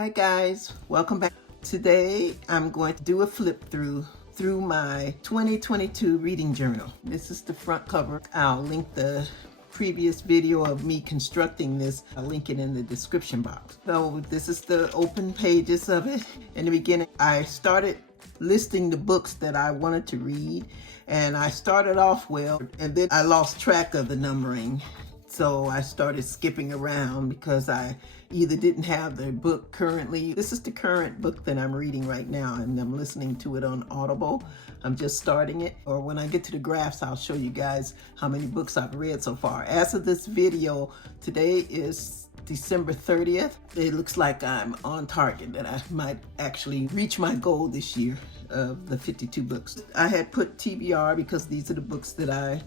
Hi guys, welcome back. Today I'm going to do a flip through my 2022 reading journal. This is the front cover. I'll link the previous video of me constructing this. I'll link it in the description box. So this is the open pages of it. In the beginning, I started listing the books that I wanted to read, and I started off well, and then I lost track of the numbering. So I started skipping around because I either didn't have the book currently. This is the current book that I'm reading right now, and I'm listening to it on Audible. I'm just starting it, or when I get to the graphs, I'll show you guys how many books I've read so far. As of this video, today is December 30th. It looks like I'm on target, that I might actually reach my goal this year of the 52 books. I had put TBR because these are the books that I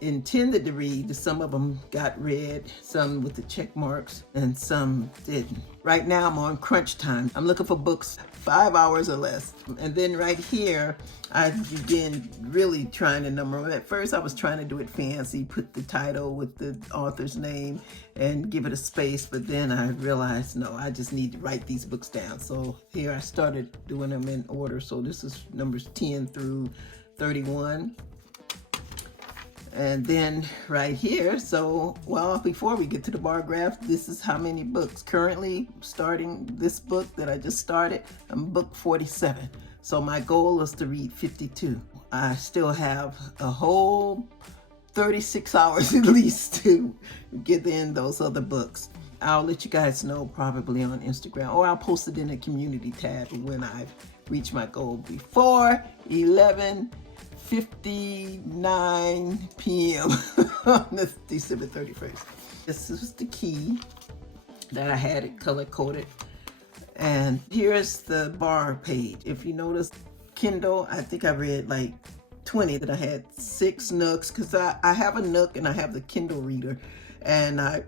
intended to read. Some of them got read, some with the check marks, and some didn't. Right now I'm on crunch time. I'm looking for books 5 hours or less. And then right here, I began really trying to number them. At first I was trying to do it fancy, put the title with the author's name and give it a space, but then I realized, no, I just need to write these books down. So here I started doing them in order. So this is numbers 10 through 31. And then right here, so, well, before we get to the bar graph, this is how many books. Currently, starting this book that I just started, I'm book 47. So my goal is to read 52. I still have a whole 36 hours at least to get in those other books. I'll let you guys know probably on Instagram, or I'll post it in the community tab when I've reached my goal before 11:59 p.m. on this December 31st. This is the key that I had it color coded. And here's the bar page. If you notice, Kindle, I think I read like 20, that I had 6 Nooks, because I have a Nook and I have the Kindle reader. And I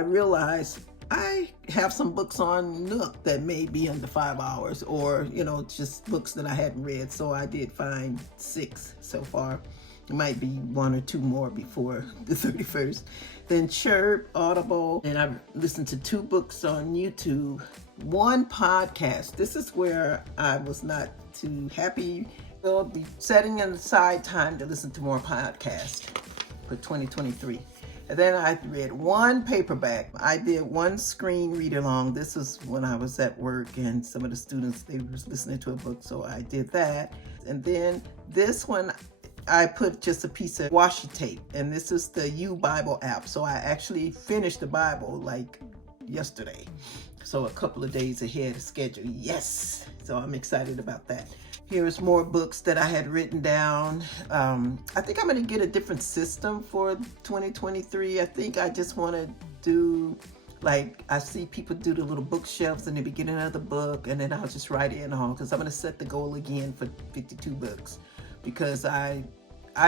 realized I have some books on Nook that may be under 5 hours, or, you know, just books that I hadn't read. So I did find 6 so far. It might be 1 or 2 more before the 31st. Then Chirp, Audible, and I've listened to 2 books on YouTube, 1 podcast. This is where I was not too happy. I'll be setting aside time to listen to more podcasts for 2023. And then I read 1 paperback. I did 1 screen read along. This was when I was at work and some of the students, they were listening to a book, so I did that. And then this one, I put just a piece of washi tape, and this is the U Bible app. So I actually finished the Bible like yesterday. So a couple of days ahead of schedule. Yes! So I'm excited about that. Here's more books that I had written down. I think I'm going to get a different system for 2023. I think I just want to do, like, I see people do the little bookshelves in the beginning of the book, and then I'll just write in all, because I'm going to set the goal again for 52 books, because I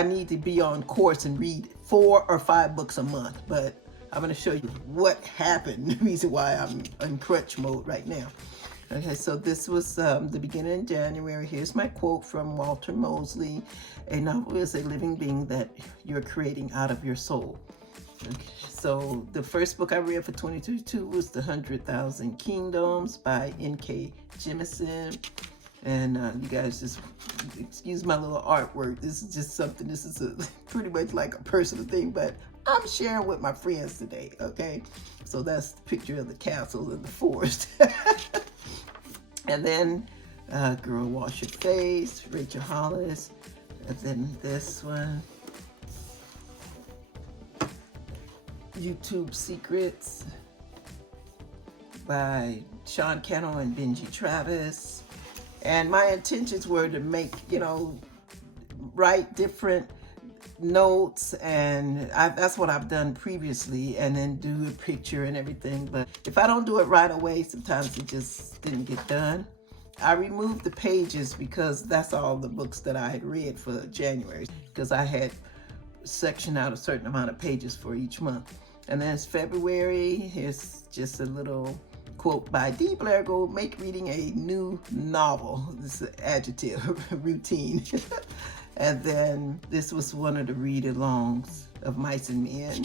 need to be on course and read 4 or 5 books a month. But I'm going to show you what happened, the reason why I'm in crutch mode right now. Okay, so this was the beginning of January. Here's my quote from Walter Mosley: "A novel is a living being that you're creating out of your soul." Okay, so the first book I read for 2022 was The 100,000 Kingdoms by N.K. Jemisin. And you guys just excuse my little artwork. This is just something, this is pretty much like a personal thing, but I'm sharing with my friends today, okay? So that's the picture of the castle in the forest. And then Girl Wash Your Face, Rachel Hollis. And then this one, YouTube Secrets by Sean Cannell and Benji Travis. And my intentions were to make, you know, write different notes, and that's what I've done previously, and then do a picture and everything. But if I don't do it right away, sometimes it just didn't get done. I removed the pages because that's all the books that I had read for January, because I had sectioned out a certain amount of pages for each month. And then it's February. Here's just a little quote by D. Blair Gold: "Make reading a new novel." This is an adjective, routine. And then this was one of the read-alongs of Mice and Men.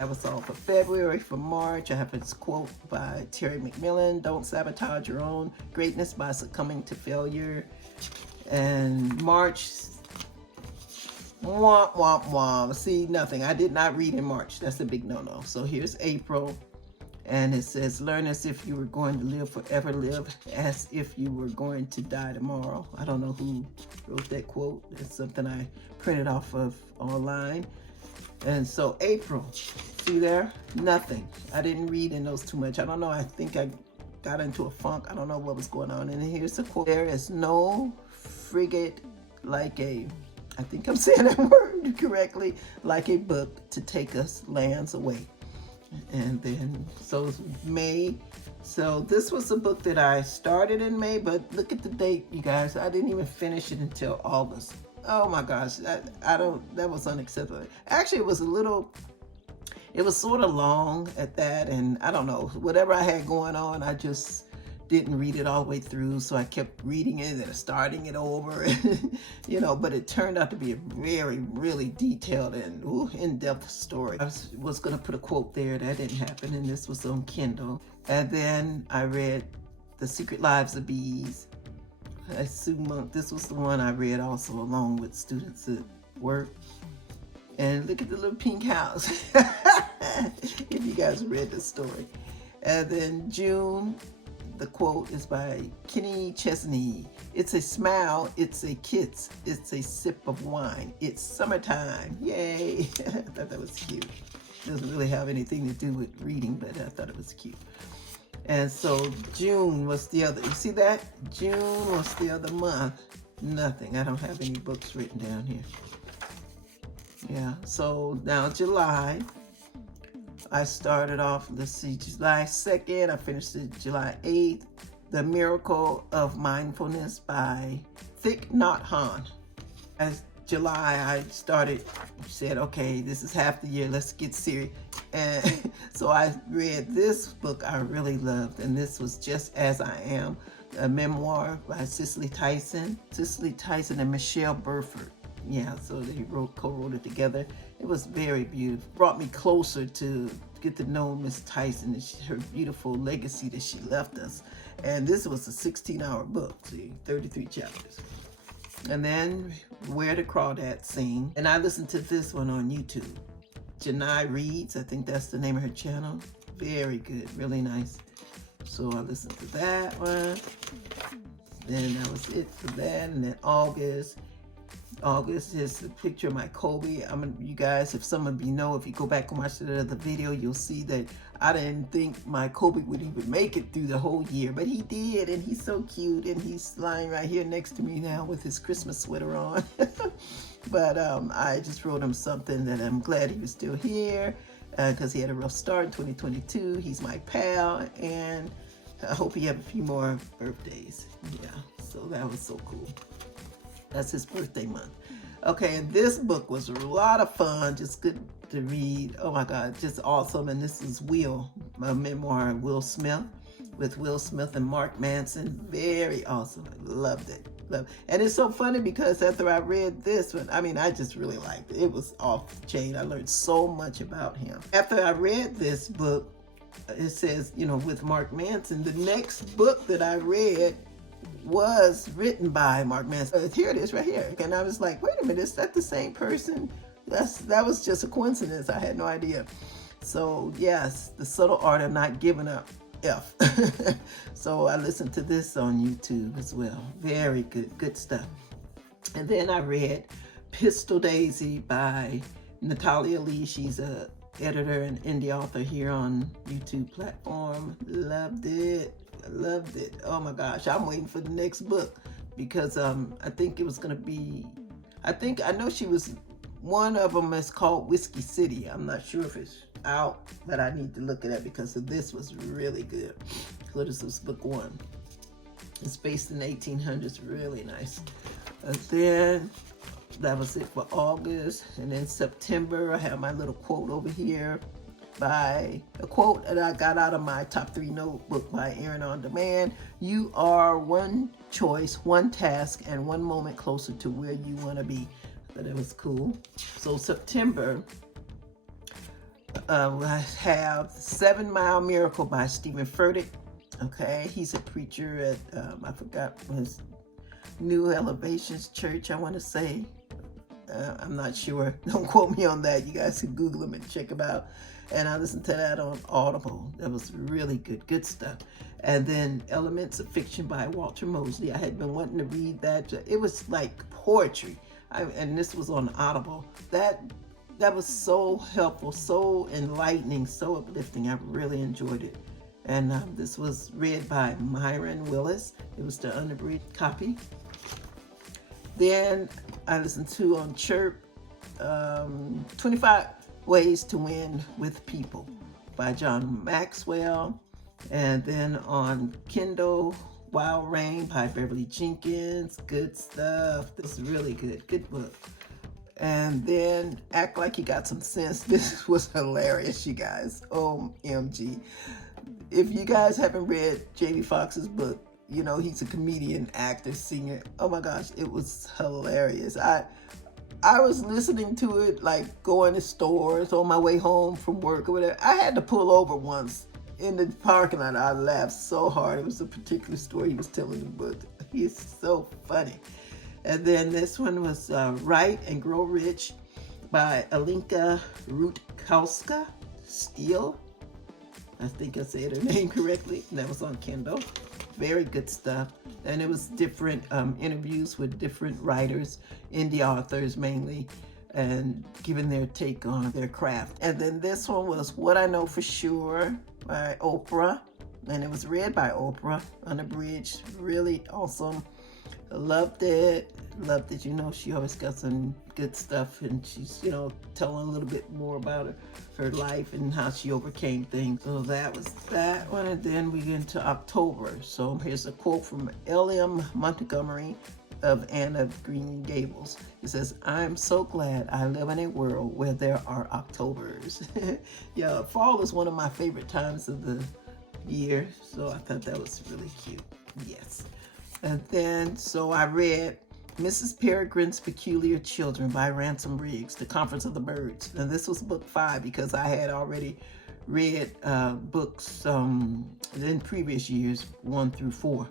That was all for February. For March, I have this quote by Terry McMillan: "Don't sabotage your own greatness by succumbing to failure." And March, womp, womp, womp. See, nothing. I did not read in March. That's a big no-no. So here's April. And it says, "Learn as if you were going to live forever, live as if you were going to die tomorrow." I don't know who wrote that quote. It's something I printed off of online. And so April, see there? Nothing. I didn't read in those too much. I don't know. I think I got into a funk. I don't know what was going on. And here's the quote: "There is no frigate like a," I think I'm saying that word correctly, "like a book to take us lands away." And then, so it's May. So this was a book that I started in May, but look at the date, you guys. I didn't even finish it until August. Oh my gosh, that was unacceptable. Actually, it was sort of long at that, and I don't know, whatever I had going on, I just didn't read it all the way through, so I kept reading it and starting it over, you know, but it turned out to be a very, really detailed and in-depth story. I was going to put a quote there. That didn't happen, and this was on Kindle. And then I read The Secret Lives of Bees. Sue Monk. This was the one I read also along with students at work. And look at the little pink house, if you guys read the story. And then June, the quote is by Kenny Chesney. "It's a smile, it's a kiss, it's a sip of wine. It's summertime. Yay." I thought that was cute. Doesn't really have anything to do with reading, but I thought it was cute. And so June was the other, you see that? June was the other month. Nothing. I don't have any books written down here. Yeah, so now July. I started off, let's see, July 2nd. I finished it July 8th. The Miracle of Mindfulness by Thich Nhat Hanh. As July, I said, okay, this is half the year, let's get serious. And so I read this book I really loved, and this was Just As I Am, a memoir by Cicely Tyson and Michelle Burford. Yeah, so they co-wrote it together. It was very beautiful. Brought me closer to get to know Miss Tyson and her beautiful legacy that she left us. And this was a 16-hour book, see, 33 chapters. And then Where the Crawdads Sing. And I listened to this one on YouTube. Janai Reads, I think that's the name of her channel. Very good, really nice. So I listened to that one. Then that was it for that. And then August is a picture of my Kobe. You guys, if some of you know, if you go back and watch the other video, you'll see that I didn't think my Kobe would even make it through the whole year, but he did, and he's so cute, and he's lying right here next to me now with his Christmas sweater on. But I just wrote him something that I'm glad he was still here, because he had a rough start in 2022. He's my pal, and I hope he have a few more birthdays. Yeah, so that was so cool. That's his birthday month. Okay, and this book was a lot of fun, just good to read. Oh my God, just awesome. And this is Will, my memoir of Will Smith, with Will Smith and Mark Manson. Very awesome. I loved it. And it's so funny because after I read this one, I just really liked it. It was off the chain. I learned so much about him. After I read this book, it says, with Mark Manson, the next book that I read was written by Mark Manson. Here it is right here. And I was like, wait a minute, is that the same person? That was just a coincidence. I had no idea. So yes, The Subtle Art of Not Giving Up, F. So I listened to this on YouTube as well. Very good stuff. And then I read Pistol Daisy by Natalia Lee. She's a editor and indie author here on YouTube platform. Loved it. Oh my gosh, I'm waiting for the next book because I think it was going to be, I know she was, one of them is called Whiskey City. I'm not sure if it's out, but I need to look at it because this was really good. So this was book one. It's based in the 1800s, really nice. And then that was it for August. And then September, I have my little quote over here by a quote that I got out of my Top 3 Notebook by Erin On Demand. You are one choice, one task, and one moment closer to where you want to be. I thought it was cool. So September, I have 7 Mile Miracle by Stephen Furtick. Okay, he's a preacher at, I forgot his New Elevations Church, I want to say. I'm not sure. Don't quote me on that. You guys can Google him and check him out. And I listened to that on Audible. That was really good stuff. And then Elements of Fiction by Walter Mosley. I had been wanting to read that. It was like poetry. And this was on Audible. That was so helpful, so enlightening, so uplifting. I really enjoyed it. And this was read by Myron Willis. It was the unabridged copy. Then I listened to on Chirp, 25 Ways to Win with People by John Maxwell. And then on Kindle, Wild Rain by Beverly Jenkins. Good stuff. This is really good book. And then Act Like You Got Some Sense. This was hilarious, you guys. OMG. If you guys haven't read Jamie Foxx's book, you know, he's a comedian, actor, singer. Oh my gosh, it was hilarious. I was listening to it like going to stores on my way home from work or whatever. I had to pull over once in the parking lot. I laughed so hard. It was a particular story he was telling the book. He's so funny. And then this one was Write and Grow Rich by Alinka Rutkowska Steele. I think I said her name correctly. And that was on Kindle. Very good stuff. And it was different interviews with different writers, indie authors mainly, and giving their take on their craft. And then this one was What I Know for Sure by Oprah. And it was read by Oprah, unabridged. Really awesome. Loved it. You know, she always got some good stuff, and she's, you know, telling a little bit more about her life and how she overcame things. So that was that one. And then we get into October. So here's a quote from L.M. Montgomery of Anne of Green Gables. It says, "I'm so glad I live in a world where there are Octobers." Yeah, fall is one of my favorite times of the year. So I thought that was really cute. Yes. And then, so I read Mrs. Peregrine's Peculiar Children by Ransom Riggs, The Conference of the Birds. And this was book 5 because I had already read books in previous years, 1 through 4.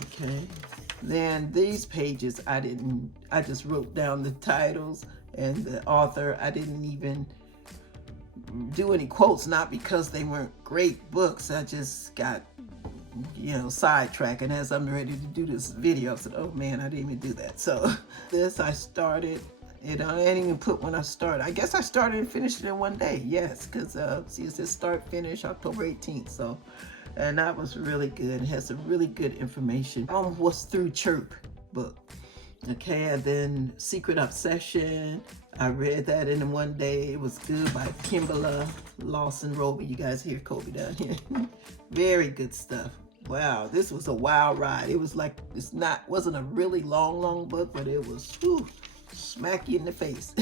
Okay. Then these pages, I just wrote down the titles and the author. I didn't even do any quotes, not because they weren't great books. I just got, you know, sidetrack. And as I'm ready to do this video, I said, oh man, I didn't even do that. So this, I started it. I didn't even put when I started. I guess I started and finished it in one day. Yes, because see, it says start finish October 18th. So, and that was really good. It has some really good information. I was through Chirp book. Okay, and then Secret Obsession. I read that in one day. It was good by Kimberly Lawson Roby. You guys hear Kobe down here. Very good stuff. Wow, this was a wild ride. It was like, wasn't a really long book, but it was, whew, smack you in the face.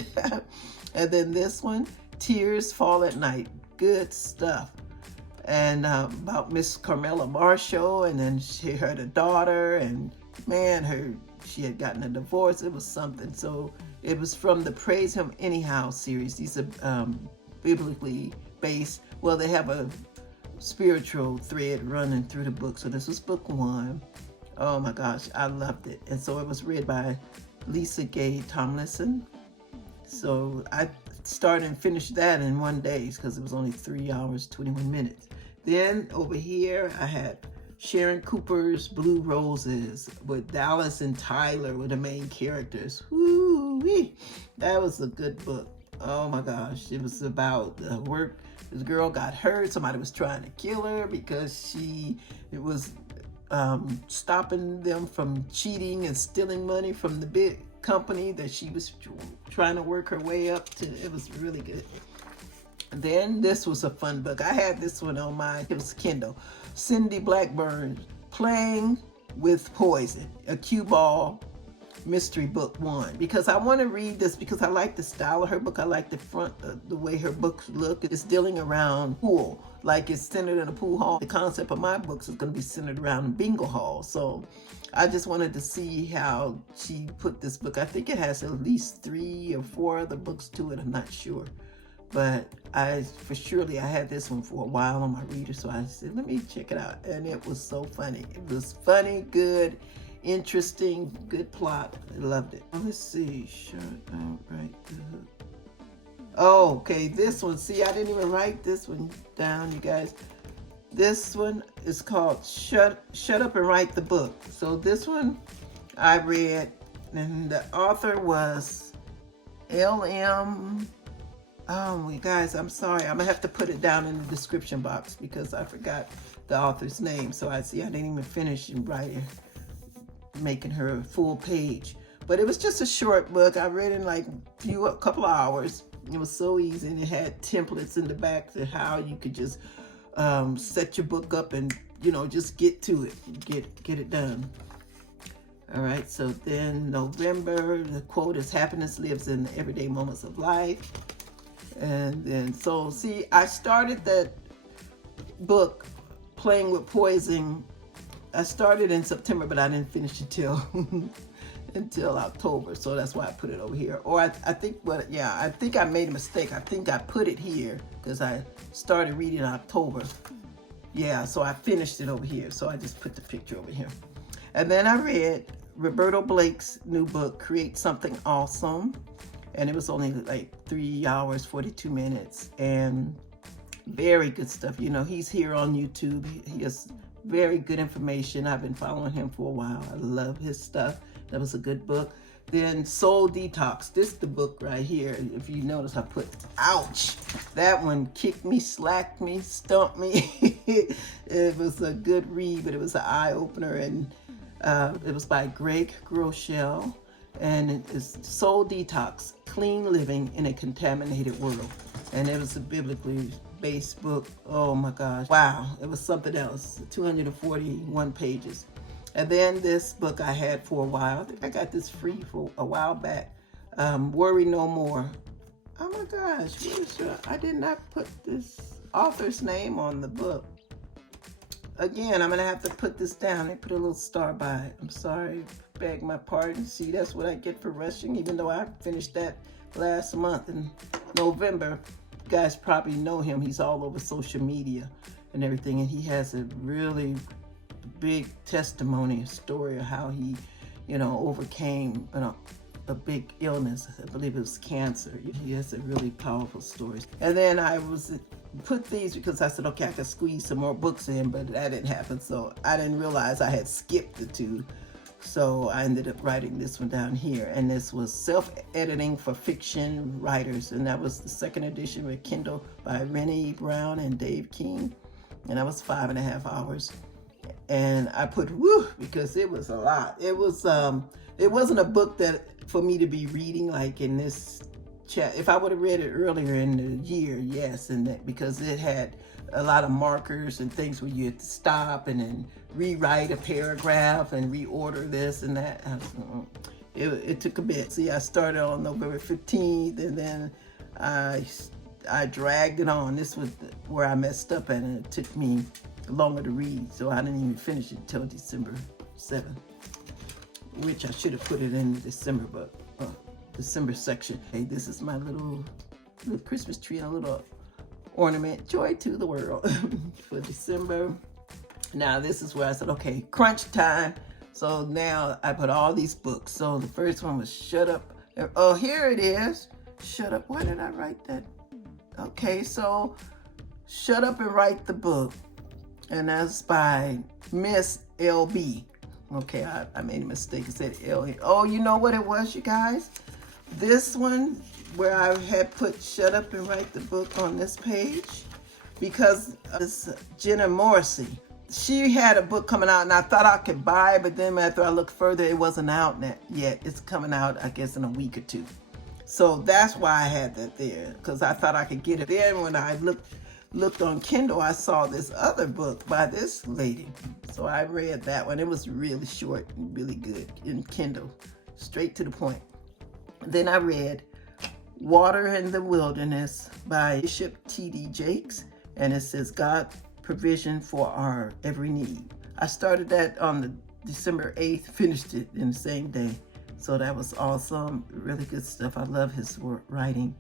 And then this one, Tears Fall at Night. Good stuff. And about Miss Carmela Marshall, and then she had a daughter, and man, she had gotten a divorce. It was something. So it was from the Praise Him Anyhow series. These are biblically based. Well, they have a spiritual thread running through the book. So this was book 1. Oh my gosh, I loved it. And so it was read by Lisa Gay Tomlinson. So I started and finished that in one day because it was only 3 hours, 21 minutes. Then over here, I had Sharon Cooper's Blue Roses with Dallas and Tyler were the main characters. Woo-wee. That was a good book. Oh my gosh. It was about work. This girl got hurt. Somebody was trying to kill her because it was stopping them from cheating and stealing money from the big company that she was trying to work her way up to. It was really good. Then this was a fun book. I had this one on it was Kindle. Cindy Blackburn, Playing with Poison, a cue ball mystery book 1. Because I want to read this because I like the style of her book. I like the front, the way her books look. It's dealing around pool, like it's centered in a pool hall. The concept of my books is going to be centered around a bingo hall. So I just wanted to see how she put this book. I think it has at least 3 or 4 other books to it. I'm not sure. but for surely I had this one for a while on my reader, so I said, let me check it out. And it was so funny. It was funny, good, interesting, good plot. I loved it. Let's see, shut out, right the hook. Oh, okay, this one, see, I didn't even write this one down, you guys. This one is called Shut Up and Write the Book. So this one I read, and the author was L.M. Oh, you guys, I'm sorry. I'm gonna have to put it down in the description box because I forgot the author's name. So I didn't even finish writing, making her a full page. But it was just a short book. I read in like a couple of hours. It was so easy, and it had templates in the back to how you could just set your book up and, you know, just get to it, get it done. All right, so then November, the quote is, happiness lives in the everyday moments of life. And then, so see, I started that book, Playing with Poison. I started in September, but I didn't finish until until October. So that's why I put it over here. Or I think, well, yeah, I think I made a mistake. I think I put it here because I started reading in October. Yeah, so I finished it over here. So I just put the picture over here. And then I read Roberto Blake's new book, Create Something Awesome. And it was only like 3 hours, 42 minutes. And very good stuff. You know, he's here on YouTube. He has very good information. I've been following him for a while. I love his stuff. That was a good book. Then Soul Detox. This is the book right here. If you notice, I put, ouch. That one kicked me, slacked me, stumped me. It was a good read, but it was an eye-opener. And it was by Greg Groeschel. And it is Soul Detox, Clean Living in a Contaminated World. And it was a biblically based book. Oh my gosh. Wow. It was something else. 241 pages. And then this book I had for a while. I think I got this free for a while back. Worry No More. Oh my gosh. I did not put this author's name on the book. Again, I'm going to have to put this down and put a little star by it. I'm sorry. Beg my pardon. See, that's what I get for rushing, even though I finished that last month in November. You guys probably know him. He's all over social media and everything. And he has a really big testimony, story of how he, you know, overcame, you know, a big illness. I believe it was cancer. He has a really powerful story. And then I put these because I said, okay, I could squeeze some more books in, but that didn't happen. So I didn't realize I had skipped the two. So I ended up writing this one down here. And this was Self-Editing for Fiction Writers. And that was the second edition with Kindle by Renee Brown and Dave King. And that was 5.5 hours. And I put woo because it was a lot. It wasn't a book that for me to be reading like in this chat. If I would have read it earlier in the year, yes, and that because it had a lot of markers and things where you had to stop and then rewrite a paragraph and reorder this and that. It took a bit. See, I started on November 15th and then I dragged it on. This was where I messed up and it took me longer to read, so I didn't even finish it until December 7th, which I should have put it in the December, but December section. Hey, this is my little Christmas tree and a little ornament, joy to the world for December. Now this is where I said, okay, crunch time. So now I put all these books. So the first one was Shut Up. Oh, here it is. Shut Up. Why did I write that? Okay, so Shut Up and Write the Book. And that's by Miss LB. Okay, I made a mistake. It said L. Oh, you know what it was, you guys? This one, where I had put Shut Up and Write the Book on this page, because it's Jenna Morrissey. She had a book coming out, and I thought I could buy it, but then after I looked further, it wasn't out yet. It's coming out, I guess, in a week or two. So that's why I had that there, because I thought I could get it. Then when I looked on Kindle, I saw this other book by this lady. So I read that one. It was really short and really good in Kindle, straight to the point. Then I read Water in the Wilderness by Bishop T.D. Jakes, and it says God provision for our every need. I started that on the December 8th, finished it in the same day. So that was awesome, really good stuff. I love his writing.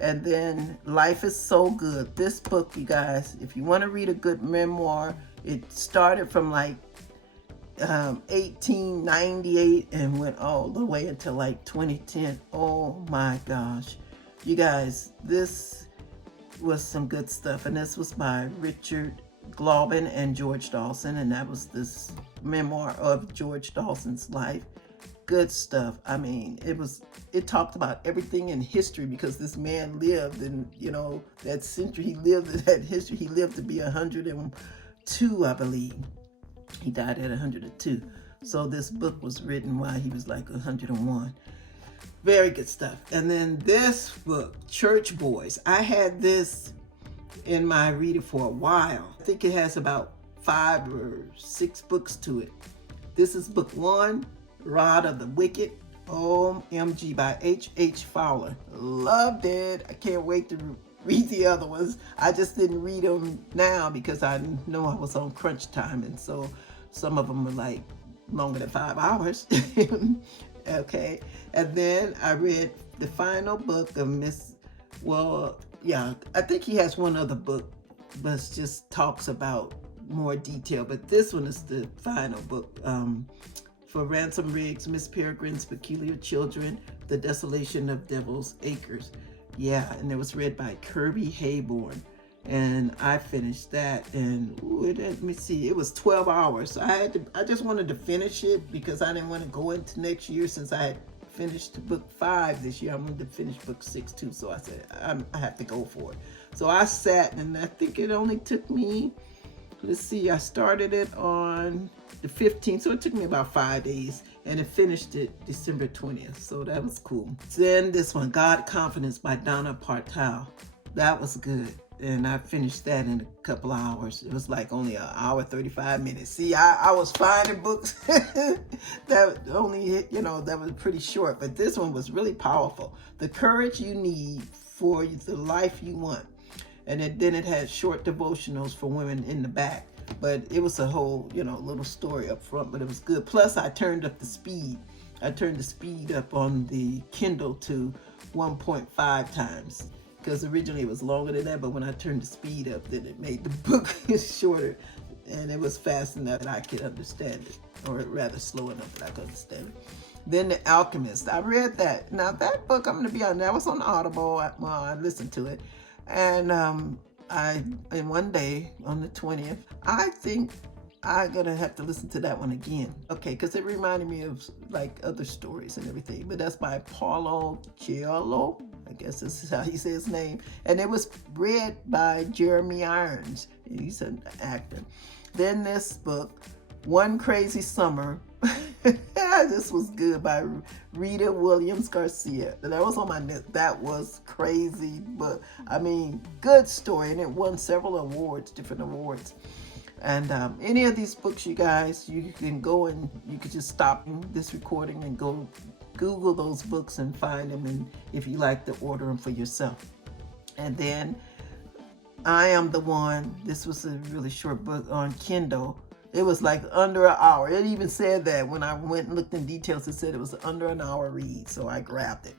And then Life is So Good. This book, you guys, if you want to read a good memoir, it started from like 1898 and went all the way until like 2010. Oh my gosh. You guys, this was some good stuff. And this was by Richard Glaubin and George Dawson. And that was this memoir of George Dawson's life. Good stuff. I mean, it talked about everything in history, because this man lived in, you know, that century. He lived in that history. He lived to be 102, I believe. He died at 102. So this book was written while he was like 101. Very good stuff. And then this book, Church Boys. I had this in my reader for a while. I think it has about 5 or 6 books to it. This is book 1, Rod of the Wicked, OMG, by H.H. Fowler. Loved it. I can't wait to read the other ones. I just didn't read them now because I know I was on crunch time, and so some of them were like longer than 5 hours. Okay, and then I read the final book of I think he has one other book, but it just talks about more detail. But this one is the final book, for Ransom Riggs, Miss Peregrine's Peculiar Children, The Desolation of Devil's Acres. Yeah, and it was read by Kirby Hayborn. And I finished that, and let me see, it was 12 hours. So I just wanted to finish it because I didn't want to go into next year, since I had finished book 5 this year. I wanted to finish book 6 too. So I said, I have to go for it. So I sat, and I think it only took me, let's see, I started it on the 15th. So it took me about 5 days, and it finished it December 20th. So that was cool. Then this one, God Confidence by Donna Partal. That was good. And I finished that in a couple hours. It was like only an hour, 35 minutes. See, I was finding books that only hit, that was pretty short. But this one was really powerful. The Courage You Need for the Life You Want. And then it had short devotionals for women in the back. But it was a whole, little story up front. But it was good. Plus, I turned up the speed. I turned the speed up on the Kindle to 1.5 times. Because originally it was longer than that, but when I turned the speed up, then it made the book shorter, and it was fast enough that I could understand it, or rather slow enough that I could understand it. Then The Alchemist. I read that. Now that book, I'm going to be honest, that was on Audible. I listened to it, and in one day, on the 20th, I think I'm going to have to listen to that one again. Okay, because it reminded me of like other stories and everything, but that's by Paulo Coelho. I guess this is how he says his name. And it was read by Jeremy Irons. He's an actor. Then this book, One Crazy Summer. This was good, by Rita Williams Garcia. That was on my list. That was crazy, but I mean, good story. And it won several awards, different awards. And any of these books, you guys, you can go and you could just stop this recording and go Google those books and find them, and if you like to order them for yourself. And then I Am the One. This was a really short book on Kindle. It was like under an hour. It even said that when I went and looked in details, it said it was under an hour read, so I grabbed it.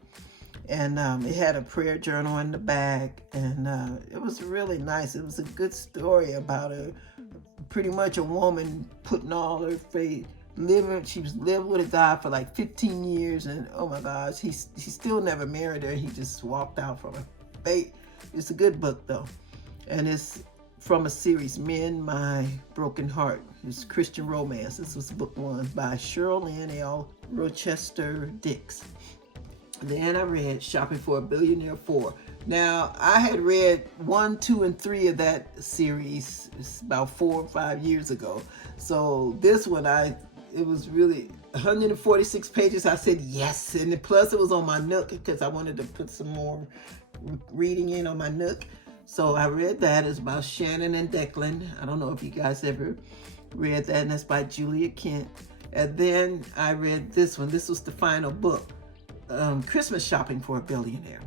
And it had a prayer journal in the back, and it was really nice. It was a good story about pretty much a woman putting all her faith, she was living with a guy for like 15 years, and oh my gosh, he still never married her. He just walked out from her. It's a good book though, and it's from a series, Men, My Broken Heart. It's Christian romance. This was book 1 by Cheryl Lynn L. Rochester Dix. Then I read Shopping for a Billionaire 4. Now, I had read 1, 2, and 3 of that series about 4 or 5 years ago. So this one, it was really 146 pages. I said yes, and plus it was on my Nook because I wanted to put some more reading in on my Nook. So I read that. It's about Shannon and Declan. I don't know if you guys ever read that, and that's by Julia Kent. And then I read this one. This was the final book, Christmas Shopping for a Billionaire.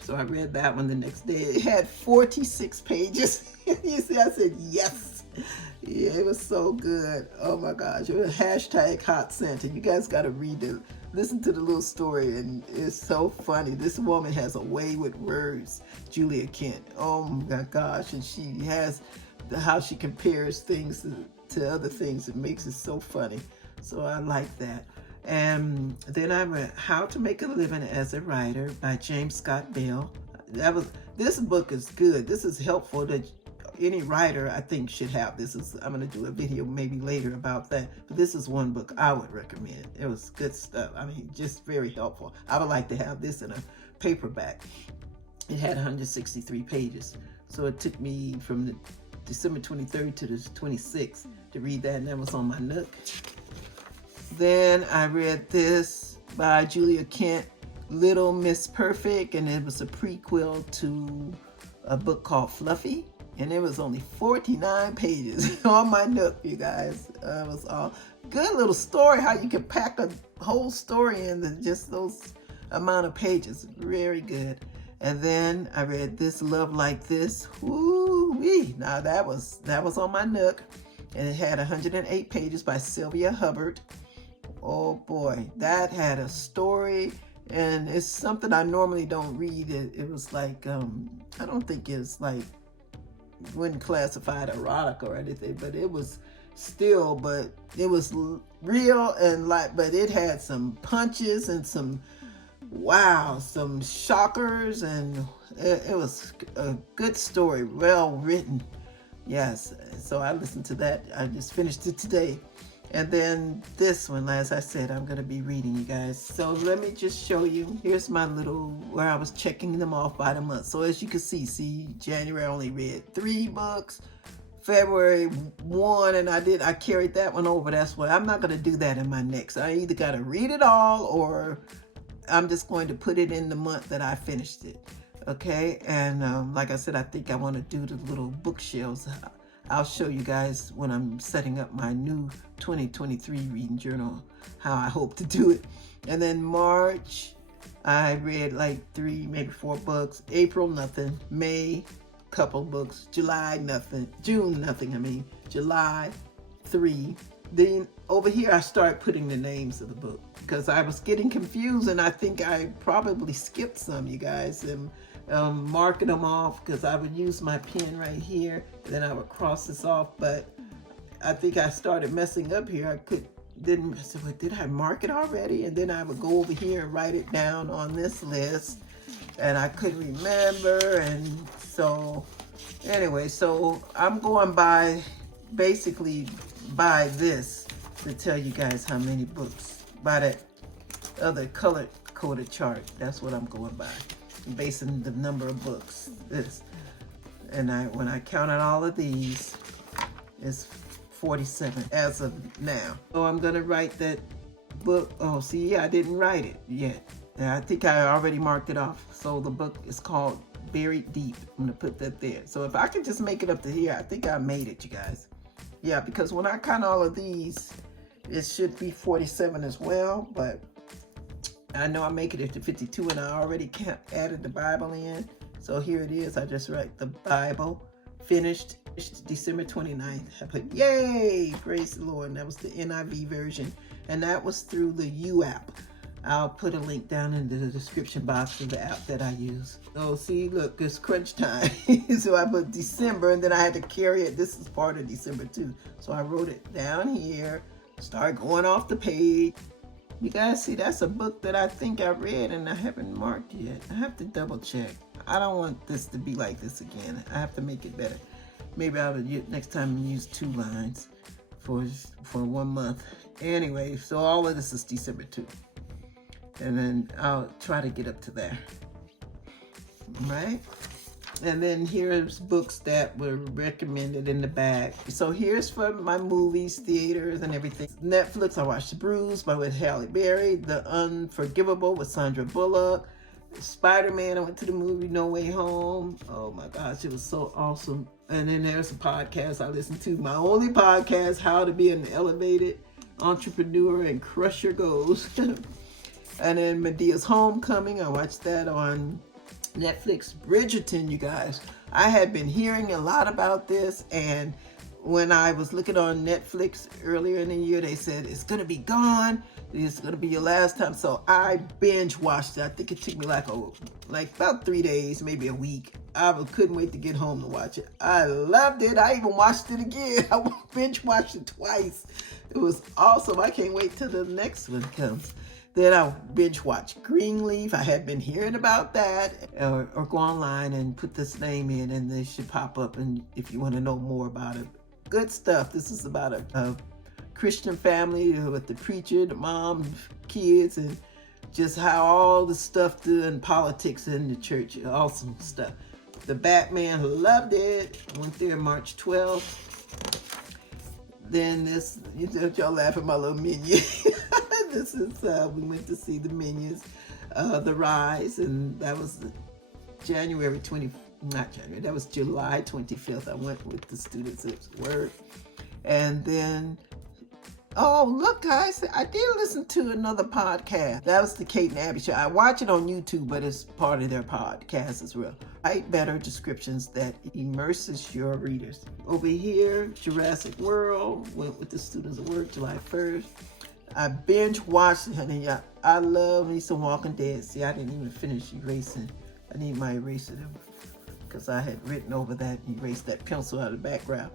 So I read that one the next day. It had 46 pages. You see, I said yes. Yeah, it was so good. Oh my gosh. It was hashtag Hot Santa. You guys got to read it. Listen to the little story, and it's so funny. This woman has a way with words, Julia Kent. Oh my gosh. And she has how she compares things to other things. It makes it so funny. So I like that. And then I read How to Make a Living as a Writer by James Scott Bell. This book is good. This is helpful that any writer I think should have. I'm going to do a video maybe later about that, but this is one book I would recommend. It was good stuff. I mean, just very helpful. I would like to have this in a paperback. It had 163 pages, so it took me from the December 23rd to the 26th to read that, and that was on my Nook. Then I read this by Julia Kent, Little Miss Perfect, and it was a prequel to a book called Fluffy, and it was only 49 pages on my Nook, you guys. It was all good little story, how you can pack a whole story into just those amount of pages. Very good. And then I read This Love Like This. Woo-wee. Now that was on my Nook, and it had 108 pages by Sylvia Hubbard. Oh boy, that had a story, and it's something I normally don't read. It was like, I don't think it's like, wouldn't classify it erotic or anything, but it was still, but it was real, and like, but it had some punches and some shockers, and it was a good story, well written. Yes, so I listened to that. I just finished it today. And then this one, as I said, I'm going to be reading, you guys. So let me just show you. Here's my little, where I was checking them off by the month. So as you can see, January I only read 3 books. February 1, and I carried that one over. That's why I'm not going to do that in my next. I either got to read it all, or I'm just going to put it in the month that I finished it. Okay, and like I said, I think I want to do the little bookshelves. I'll show you guys when I'm setting up my new 2023 reading journal, how I hope to do it. And then March, I read like 3, maybe 4 books. April, nothing. May, couple books. July, nothing. June, nothing. July, 3. Then over here, I started putting the names of the book because I was getting confused, and I think I probably skipped some, you guys, and marking them off, because I would use my pen right here, and then I would cross this off. But I think I started messing up here. Did I mark it already? And then I would go over here and write it down on this list, and I couldn't remember. And so anyway, so I'm going by this to tell you guys how many books, by that other color coded chart. That's what I'm going by, basing the number of books. And when I counted all of these, it's 47 as of now. So I'm gonna write that book. Oh, see, I didn't write it yet. I think I already marked it off. So the book is called Buried Deep. I'm gonna put that there. So if I can just make it up to here, I think I made it, you guys. Yeah, because when I count all of these, it should be 47 as well, but I know I make it to 52, and I already added the Bible in. So here it is. I just write the Bible, finished December 29th. I put, yay, praise the Lord. And that was the NIV version. And that was through the U app. I'll put a link down in the description box of the app that I use. Oh, see, look, it's crunch time. So I put December, and then I had to carry it. This is part of December too. So I wrote it down here, start going off the page. You guys see, that's a book that I think I read and I haven't marked yet. I have to double check. I don't want this to be like this again. I have to make it better. Maybe I would next time use 2 lines for 1 month. Anyway, so all of this is December 2. And then I'll try to get up to there. Right? And then here's books that were recommended in the back. So here's for my movies, theaters, and everything. Netflix, I watched Bruised with Halle Berry. The Unforgivable with Sandra Bullock. Spider-Man, I went to the movie No Way Home. Oh my gosh, it was so awesome. And then there's a podcast I listened to. My only podcast, How to Be an Elevated Entrepreneur and Crush Your Goals. And then Medea's Homecoming, I watched that on Netflix. Bridgerton, you guys. I had been hearing a lot about this, and when I was looking on Netflix earlier in the year, they said it's gonna be gone. It's gonna be your last time. So I binge watched it. I think it took me like about 3 days, maybe a week. I couldn't wait to get home to watch it. I loved it. I even watched it again. I binge watched it twice. It was awesome. I can't wait till the next one comes. Then I'll binge watch Greenleaf. I had been hearing about that. Or go online and put this name in and they should pop up, and if you want to know more about it. Good stuff. This is about a Christian family with the preacher, the mom, kids, and just how all the stuff and politics in the church. Awesome stuff. The Batman, loved it. Went there March 12th. Then this, y'all laugh at my little minion. This is, we went to see the Minions, The Rise, and that was July 25th. I went with the students at work. And then, oh, look, guys, I did listen to another podcast. That was the Kate and Abby show. I watch it on YouTube, but it's part of their podcast as well. Write better descriptions that immerses your readers. Over here, Jurassic World, went with the students at work July 1st. I binge watched it, honey. I love me some Walking Dead. See, I didn't even finish erasing. I need my eraser because I had written over that and erased that pencil out of the background.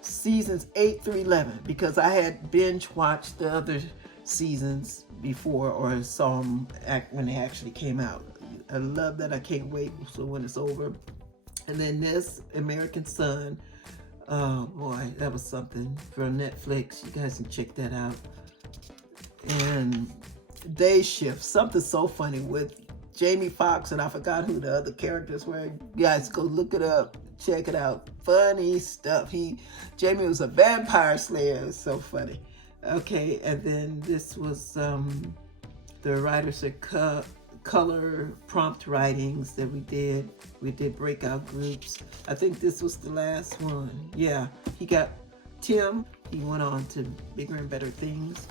Seasons 8 through 11, because I had binge watched the other seasons before or saw them when they actually came out. I love that. I can't wait so when it's over. And then this, American Son. Oh boy, that was something for Netflix. You guys can check that out. And Day Shift, something so funny with Jamie Foxx, and I forgot who the other characters were. You guys go look it up, check it out. Funny stuff. Jamie was a vampire slayer. It was so funny. Okay, and then this was the writers at color prompt writings that we did. We did breakout groups. I think this was the last one. Yeah, he got Tim. He went on to bigger and better things.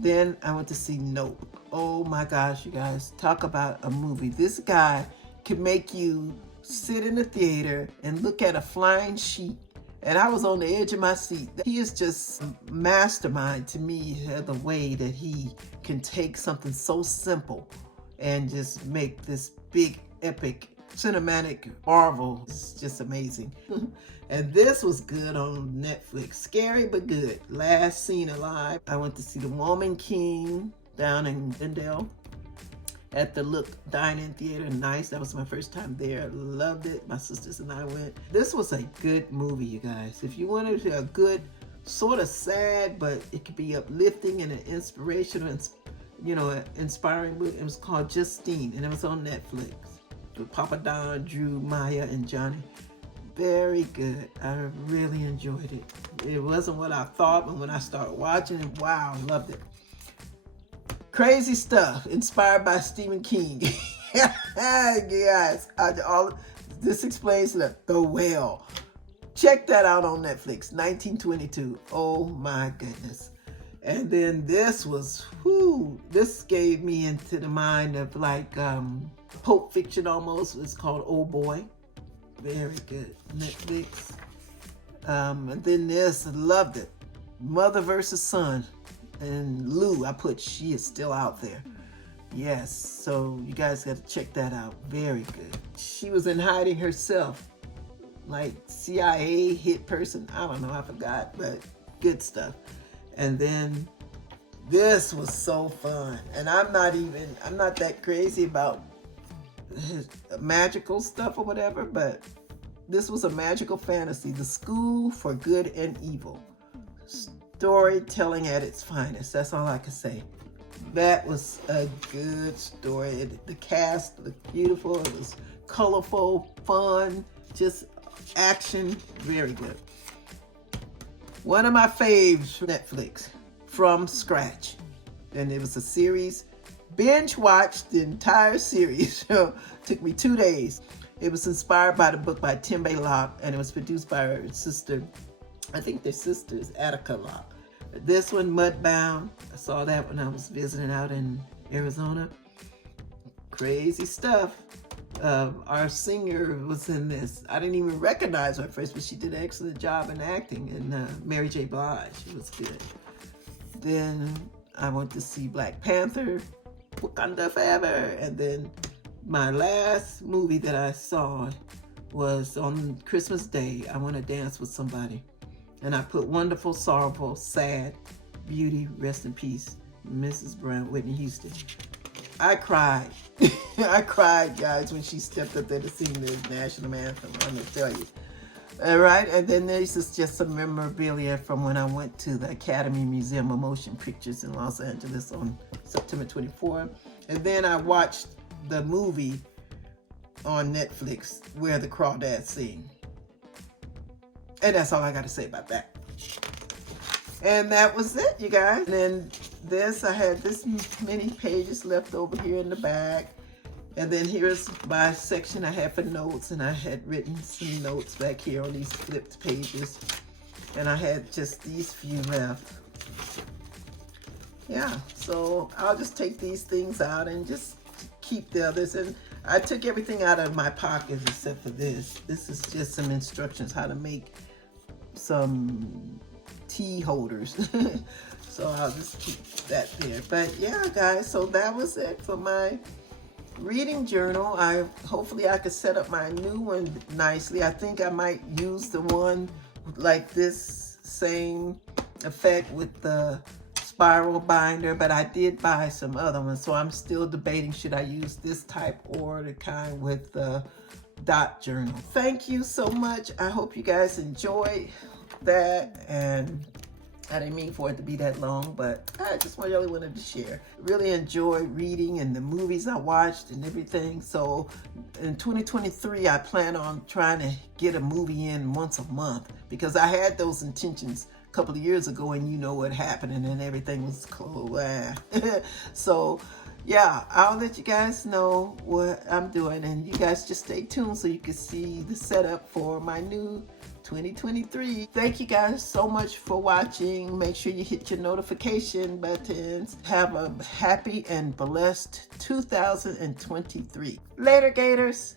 Then I went to see Nope. Oh my gosh, you guys, talk about a movie. This guy could make you sit in the theater and look at a flying sheet, and I was on the edge of my seat. He is just a mastermind to me, the way that he can take something so simple and just make this big, epic, cinematic marvel. It's just amazing. And this was good on Netflix. Scary but good. Last Seen Alive. I went to see The Woman King down in Glendale at the Look Dine-In Theater. Nice. That was my first time there. Loved it. My sisters and I went. This was a good movie, you guys. If you wanted a good, sort of sad, but it could be uplifting and an inspirational, inspiring movie. It was called Justine, and it was on Netflix with Papa Don, Drew, Maya, and Johnny. Very good. I really enjoyed it. It wasn't what I thought, but when I started watching it, wow, loved it. Crazy Stuff, inspired by Stephen King. Guys, this explains the Whale. Check that out on Netflix, 1922. Oh my goodness. And then this was, this gave me into the mind of like Pulp Fiction almost. It's called Old Boy. Very good. Netflix. And then this, loved it. Mother versus Son. And Lou, she is still out there. Yes, so you guys got to check that out. Very good. She was in hiding herself. Like CIA hit person. I don't know, I forgot, but good stuff. And then this was so fun. And I'm not that crazy about magical stuff or whatever, but this was a magical fantasy. The School for Good and Evil. Storytelling at its finest. That's all I can say. That was a good story. The cast looked beautiful. It was colorful, fun, just action. Very good. One of my faves from Netflix, From Scratch. And it was a series. Binge watched the entire series. So took me 2 days. It was inspired by the book by Timbe Locke, and it was produced by her sister. I think their sister is Attica Locke. This one, Mudbound. I saw that when I was visiting out in Arizona. Crazy stuff. Our singer was in this. I didn't even recognize her at first, but she did an excellent job in acting. And Mary J. Blige, she was good. Then I went to see Black Panther, Wakanda Forever. And then my last movie that I saw was on Christmas Day, I Want to Dance with Somebody. And I put Wonderful, Sorrowful, Sad, Beauty, Rest in Peace, Mrs. Brown, Whitney Houston. I cried. I cried, guys, when she stepped up there to sing the national anthem, I'm going to tell you. All right, and then this is just some memorabilia from when I went to the Academy Museum of Motion Pictures in Los Angeles on September 24th. And then I watched the movie on Netflix, Where the Crawdads Sing. And that's all I got to say about that. And that was it, you guys. And then this, I had this many pages left over here in the back. And then here's my section I had for notes, and I had written some notes back here on these flipped pages. And I had just these few left. Yeah, so I'll just take these things out and just keep the others. And I took everything out of my pockets except for this. This is just some instructions how to make some tea holders. So I'll just keep that there. But yeah, guys, so that was it for my reading journal. Hopefully I could set up my new one nicely. I think I might use the one like this same effect with the spiral binder, but I did buy some other ones, so I'm still debating should I use this type or the kind with the dot journal. Thank you so much. I hope you guys enjoyed that, and I didn't mean for it to be that long, but I just really wanted to share. Really enjoyed reading and the movies I watched and everything. So in 2023, I plan on trying to get a movie in once a month, because I had those intentions a couple of years ago, and you know what happened, and then everything was closed. So yeah, I'll let you guys know what I'm doing, and you guys just stay tuned so you can see the setup for my new 2023. Thank you guys so much for watching. Make sure you hit your notification buttons. Have a happy and blessed 2023. Later, Gators.